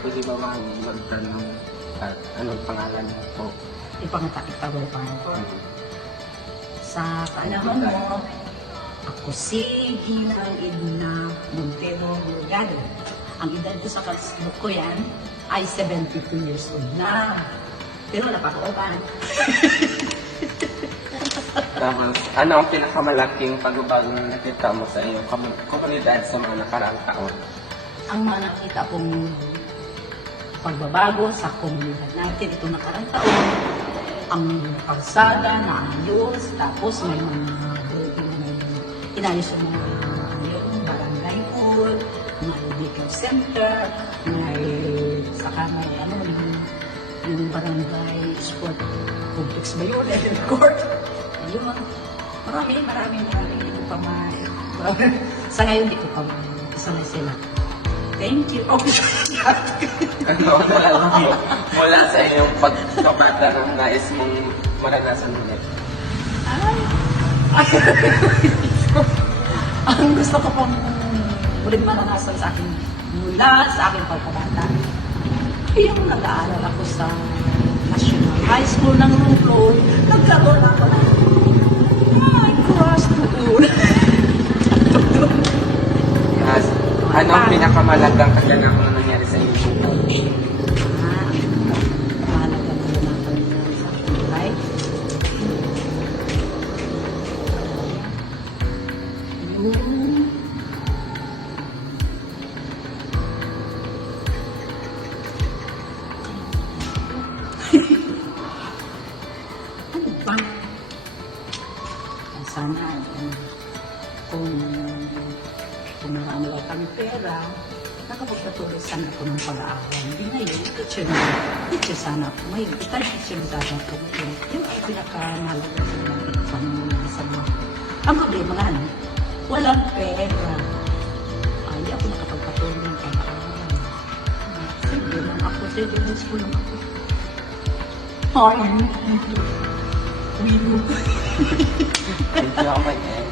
pwede ba magtanong at anong pangalan mo po? Ipangatakit pa ba ko? Sa panahon mo, ako si Ginang Edna Montero Burgado. Ang edad ko sa Facebook ko yan ay 72 years old na. Pero napaka-oban. Tapos, ano ang pinakamalaking pagbabago na nakita mo sa iyong komunidad sa mga nakaraang taon? Ang mga nakita kong pagbabago sa komunidad natin ito nakarang taon, ang kalsada na ayos, tapos may mga building na inayos yung mga yung barangay hall, may medical center, may saka may ano, yung barangay sport complex ba yun, court. Yung maraming ito pa sa ngayon di ko pa kasama sila. Thank you. Okay. Ano mula sa iyong pagkabata ng nais mong maranasan ulit? Ang gusto ko pong ulit maranasan sa akin mula sa aking pagkabata, yung nag-aaral ako sa National High School ng Ruplo, nagkaroon ako ng cross to all. Yes. Ano ang pinakamalagang kaganapan na nangyari sa iyong buhay? Mahalaga na naman sa buhay. Ano ba? Sana kung marami lang kami pera, nakapagpatuloy sana ako ng pag-aaral. Hindi na yun, teacher sana ako. May guitar teacher sana ako. Yung ay pinakamalaga sa buhay. Ang problema nga, walang pera. Ay, ako nakapagpatuloy ng pag-aaral. Sige lang ako, sige lang school lang ako. Ay, Medyo ako mag-end.